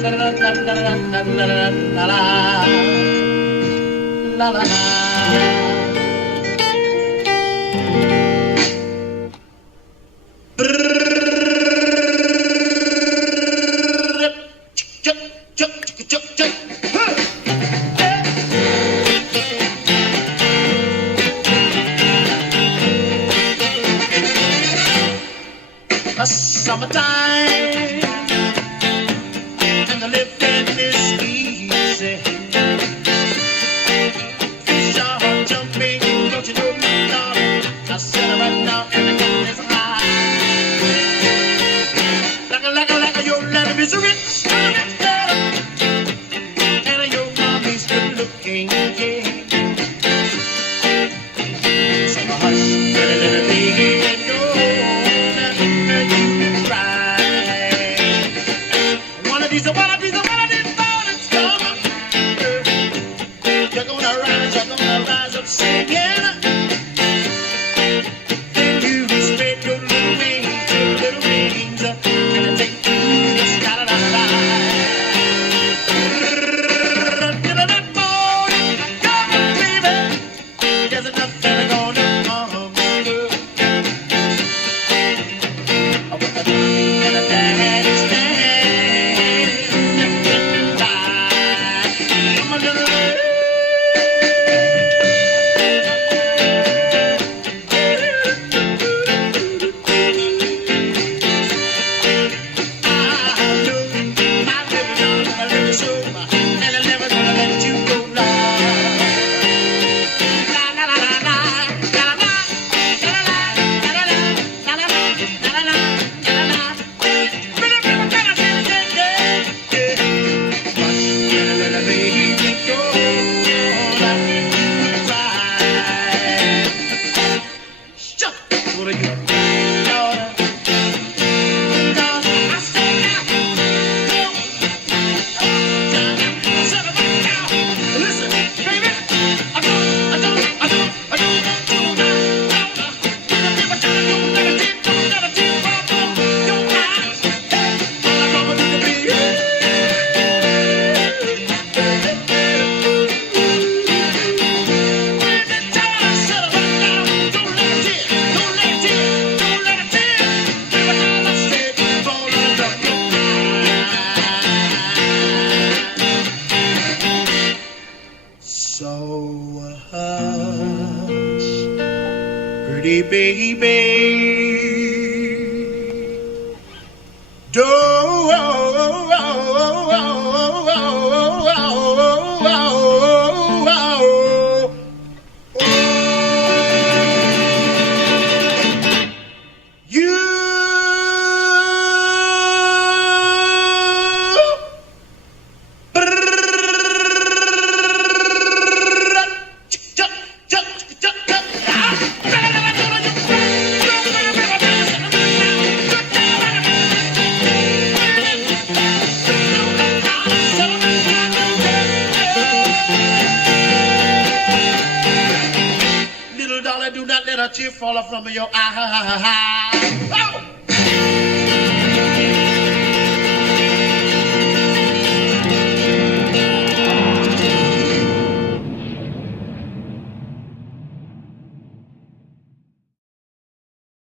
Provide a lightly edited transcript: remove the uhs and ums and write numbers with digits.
la la la. Summertime and the living is easy. Fish are jumping, don't you know, my darling? I said right now, and the moon is high. Like your love is rich, and your mommy's good looking, yeah. So hush, little baby, and go. These mornings come. You're gonna rise up singing. Then you spread your little wings, and take you to the sky. That morning, come, baby. There's nothing gonna come. With the mommy and the daddy stand. So hush, pretty baby, do not let a tear fall from your eye. Oh!